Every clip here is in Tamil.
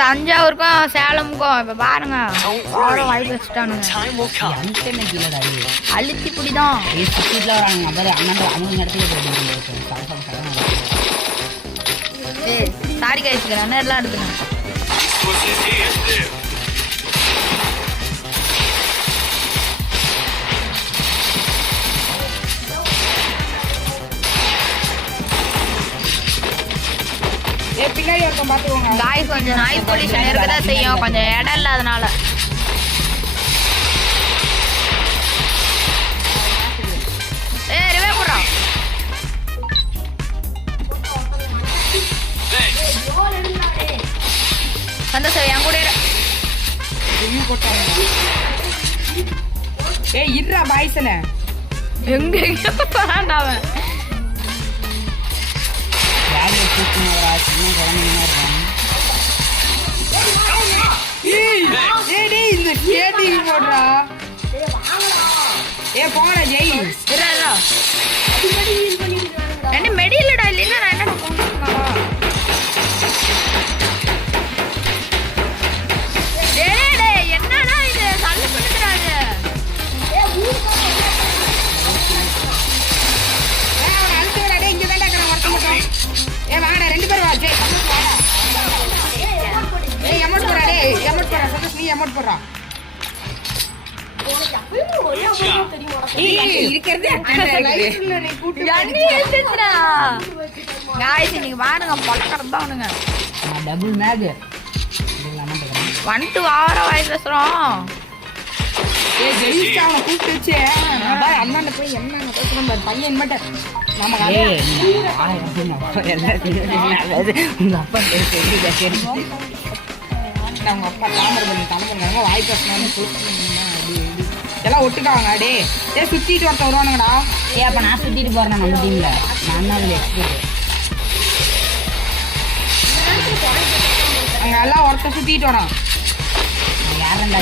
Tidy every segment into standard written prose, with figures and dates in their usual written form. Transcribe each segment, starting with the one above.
தஞ்சாவூருக்கும் சேலமுக்கும் இப்ப பாருங்க வாய்ப்பு வச்சுட்டானுங்க. அழுத்தி பிடிதான் சாரி கழிச்சுக்கிறேன் எல்லாம் எடுத்துக்கணும். பின்னாடி இருக்கும் பாத்துக்கோங்க. காய் கொஞ்சம் நாய் பொல்யூஷன் இருக்கதான் செய்யும், கொஞ்சம் இடம் இல்லாதனால. ரிவே போடுறோம். சந்தோஷம் என் கூட இருறா பாய்சன எங்க அவன் போடுறா. போங்கடா ஜெய். என்ன மெடி இல்லடா, இல்லைன்னா நான் என்ன என்னடா இது தள்ளு பண்ணுறாங்க. இங்க தான் வாடா 2 பேர் வா ஜெய். அமௌண்ட் போடுறா டேய், அமௌண்ட் போடுறா சந்தோஷ், நீ அமௌண்ட் போடுறா. டபுள் மேக் 1 to வார வாய் பேசுறோம். கூப்பிட்டு வச்சு அண்ணாண்ட போய் என்ன பேசுறோம் பையன் மட்டும் நம்ம அவங்க அப்பா தாமரை தலைமுறை வாய் பேசணும்னு எல்லாம் ஒட்டுக்காங்க. டே சுத்திட்டு ஒருத்த வருவானுங்கடா. அப்ப நான் சுத்திட்டு போறேன் நம்ம டீம்ல. நான் தான் அதுல எக்ஸ்பர்ட். அங்க எல்லாம் ஒருத்த சுத்திட்டு வரோம். யாரண்டா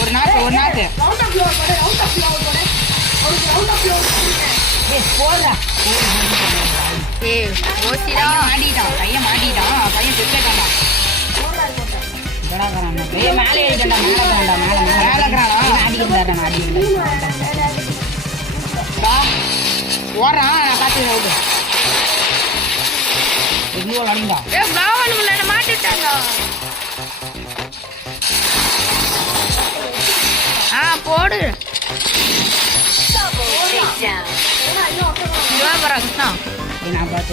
ஒரு நாக்கு மாட்டிட்டான் பையன் செத்துட்டான். மேலே ஓடுறான் நான் பார்த்து மாட்டிட்டாங்க. போடு கிருஷ்ணா நான் பார்த்து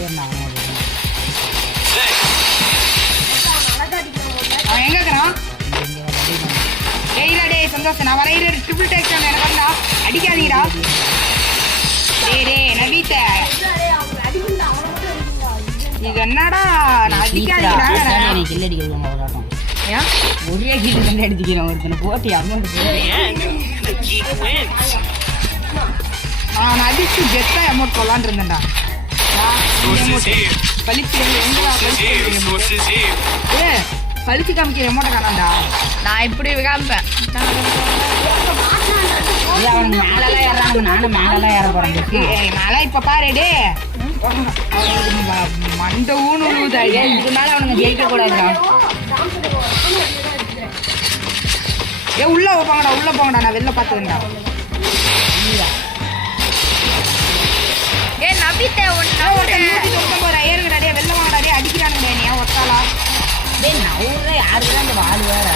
அவன் எங்க இருக்கிறான்? டே சந்தோஷம் நான் வரையிற ட்ரிபிள் டேக் எனக்கு அடிக்காதீங்கடா. டே நபீத்த இது என்னடா நான் அடிக்காதீங்கடா. கில் அடிக்கிறேன் ஒரே கில் வந்து அடிச்சுக்கிறேன் ஒருத்தனை போட்டு அமௌண்ட் நான் அடிச்சு ஜெட்டா அமௌண்ட் போடலான்னு இருந்தேன்டா. பழிச்சு காமிக்கிற அமௌண்ட்டை காணாண்டா. நான் இப்படி காமிப்பேன். மேலெல்லாம் ஏறாங்க, நானும் மேலெல்லாம் ஏற போறேன். மேல இப்ப பாரு டே மண்ட ஊனு இதனால அவனுங்க ஜெயிக்க கூடாதுடா. உள்ள போங்கடா நான் வெளில பாத்துக்கண்டா. நபித்த ஏறுங்கடா டே வெளில வாங்கடா டே அடிக்கிறானுங்க நீ ஒத்தாளா. நவுற யாருக்குதான் அந்த வாள் வேற.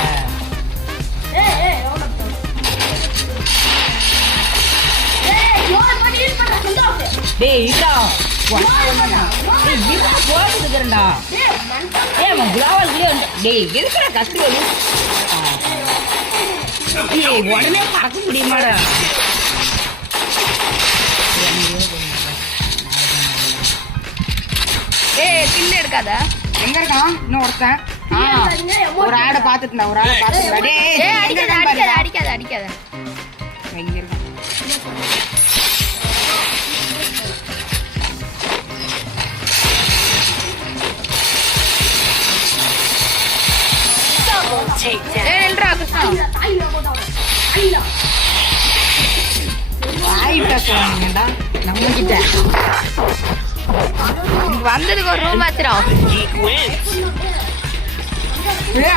போட்டுக்கிறேன்டா. இருக்கிற கத்து உடனே பறக்க முடியுமாடா. கில் எடுக்காத. எங்க இருக்கான் இன்னும் ஒருத்தன்? ஒரு ஆடை பாத்துட்டா அடிக்காத. எங்க இருக்கான்? ஏய் நில்றா கிருஷ்ணா. வாய் பேசுவாங்கடா நம்ம கிட்ட. இங்க வந்ததுக்கு ஒரு ரூம் ஆச்சுடா.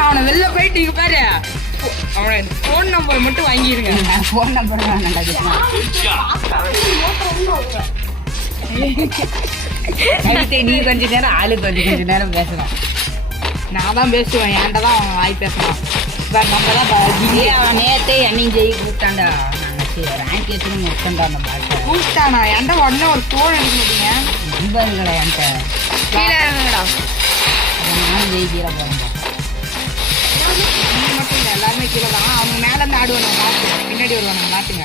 அவனை வெளில போயிட்டு இங்க பாரு, அவனை ஃபோன் நம்பர் மட்டும் வாங்கிடுங்க. ஃபோன் நம்பர் வேணாண்டா கிருஷ்ணா. நீ கொஞ்ச நேரம் ஆளு கொஞ்ச நேரம் பேசலாம். நான் தான் பேசுவேன், என்கிட்ட தான் அவன் வாய் பேசலாம். இப்போ நம்ம தான் அவன் நேரத்தை என்னையும் ஜெயி கூப்பிட்டாண்டா. நாங்கள் ரேங்க் ஏற்றுன்னு முடிச்சோண்டா அந்த பாட்டை. கூப்பிட்டானா என்கிட்ட உடனே ஒரு ஃபோன் எடுக்க மாட்டீங்க. நண்பர்களை என்கிட்ட கீழே இறங்குங்கடா. நானும் ஜெயிக்கிற போகிறேன். நீ மட்டும் இல்லை, எல்லாருமே கீழே தான். அவங்க மேலே இருந்து ஆடுவாங்க, பார்த்து பின்னாடி வருவாங்க, பார்த்துங்க.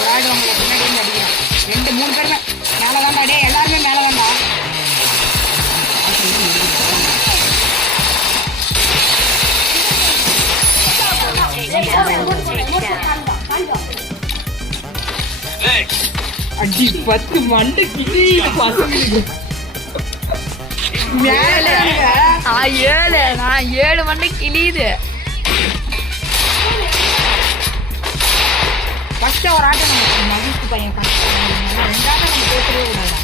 ஒரு ஆடு அவங்களை பின்னாடி இருந்து அடிக்கிறான். 2-3 பேருமே மேலே தான்டா. டே எல்லாருமே மேலே தான்டா. அடி 10 மண்டு கிளி பசங்களுக்கு மேலே நான் 7 மண்டை கிளியுது. ஃபர்ஸ்ட் ஒரு ஆட்டம் நம்ம மகிழ்ச்சி பையன் ரெண்டாவது நம்ம பேசவே கூடாது.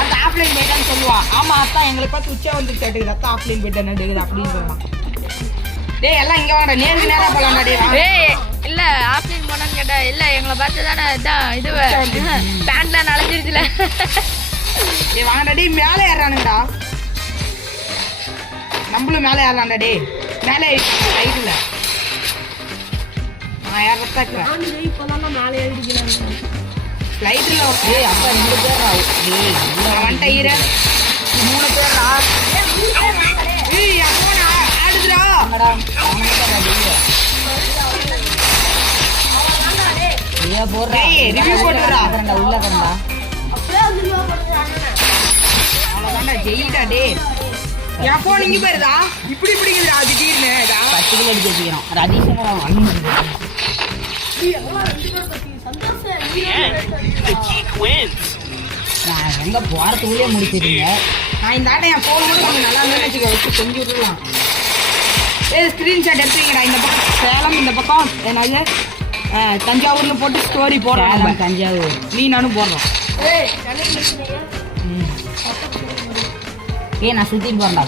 அந்த ஆஃப்லைன் போயிட்டான்னு சொல்லுவான். ஆமா அத்தான் எங்களை பார்த்து உச்சா வந்து கேட்டுக்குது, அத்தான் ஆஃப்லைன் போயிட்டேன் எடுக்குது அப்படின்னு சொல்லுவான். டேய் எல்லாம் இங்க வாடா, நேருக்கு நேரா போலாம்டா. டேய் ஏய் இல்ல ஆஃப்லைன் போனான்னு கேட்டா இல்ல எங்களை பார்த்து தானே இதான் இதுவே பேண்ட்ல நனைஞ்சிருச்சுல. டேய் வாங்கடா. டேய் மேலே ஏறானுங்கடா, நம்மளும் மேலே ஏறலாம்டா. டேய் மேலே ரைட்ல நான் ஏறத்தான் இருக்கிறேன். ஃப்ளைட்டில் ஏய் அப்பா 2 பேர் வந்துட்ட ஈர 3 பேரா. ஏய் அம்மா ஆடுதுடா. ரிவ்யூ போட்டுடா. உள்ள கண்டா அவ்வளோதான்டா ஜெயிடா. டே என் போன் இங்கே போயிருதா, இப்படி பிடிக்குதுடா திடீர்னு. 10 கிலோ அடிக்க வச்சுக்கிறோம். ரதீஷங்கரா நான் எங்க போறதுக்குள்ளே முடிச்சிருங்க. நான் இந்த ஆட்டை என் ஃபோன் மட்டும் கொஞ்சம் நல்லா இருந்துன்னு வச்சுக்க, வச்சு கொஞ்சம் விட்டுடலாம். ஸ்க்ரீன்ஷாட் எடுத்துக்கடா. இந்த பக்கம் சேலம், இந்த பக்கம் என்னது தஞ்சாவூர்னு போட்டு ஸ்டோரி போடுறோம். தஞ்சாவூர் நீ நானும் போடுறோம். நான் சுத்தி போறேன்டா.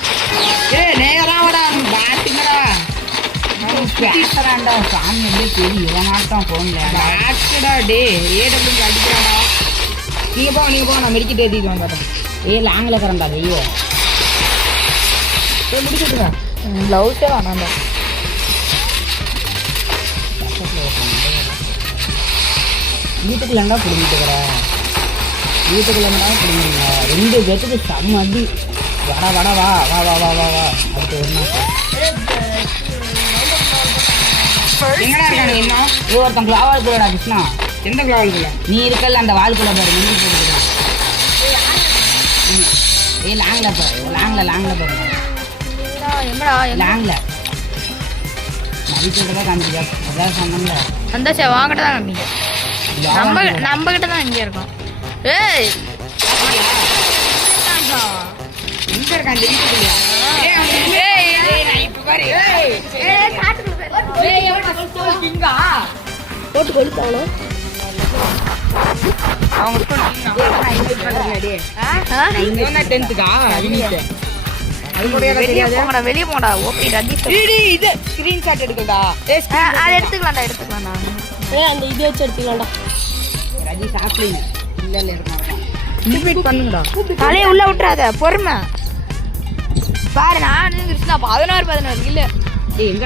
நேரா வாடா, பாட்டுங்கடா. சுத்திட்டான்டா சாமி வந்து பெரிய இவனாட்டம் போன்ல பாட்டுடா. டே ஏடபிள்யூ அடிக்கிறான்டா. நீங்க போ நான் மெடிக்கிட்டு ஏற்றிட்டு வந்துட்டேன். லாங்கில் இருக்கிறேன்டா வெய்யோ முடிச்சுட்டுங்க. ப்ளவுஸே வேணாண்டா. வீட்டுக்குள்ளா பிடிங்கிட்டுக்கிற வீட்டுக்குள்ளா பிடிங்கிங்க 2 பேத்துக்கு செம்ம அடி. வட வட வா வா வா வா வா வா. அடுத்து ஒரு நாள் எங்கடா இருக்காங்க இன்னும்? ஒருத்தன் கிளாவாளுக்குள்ளடா கிருஷ்ணா. எந்த கிளாவலுக்குள்ள? நீ இருக்கல அந்த வாழ்க்குள்ள பாரு மிஞ்சி போட்டுக்கிறான். லாங்கில் பாரு, லாங்கில் பாரு, எங்கடா லாங்கில் மதிப்பிட்டு தான் காமிச்சியா. அதான் சொன்னோம்ல சந்தோஷம் வாங்கிட்ட தான் காமிங்க. நம்ம கிட்ட தான் இங்கே இருக்கோம். ஏய் எங்க இருக்கான் இந்த வீட்டுக்குள்ளயா? இப்ப பாரு. போட்டு கொளுத்தாங்களோ அவங்க வெளியே போங்கடா. ஓகே ரதீஷ் இது ஸ்கிரீன்ஷாட் எடுக்கடா. அதை எடுத்துக்கலாம்டா. அந்த இது வச்சு எடுத்துக்கலாம்டா. ரஜிஷ் ஆஃப்லைன் இல்லை இருக்கான். இன்வைட் பண்ணுங்கடா. தலையை உள்ள விட்டுறாத, பொறுமை பாரு. நான் கிருஷ்ணா 16 இல்ல எங்க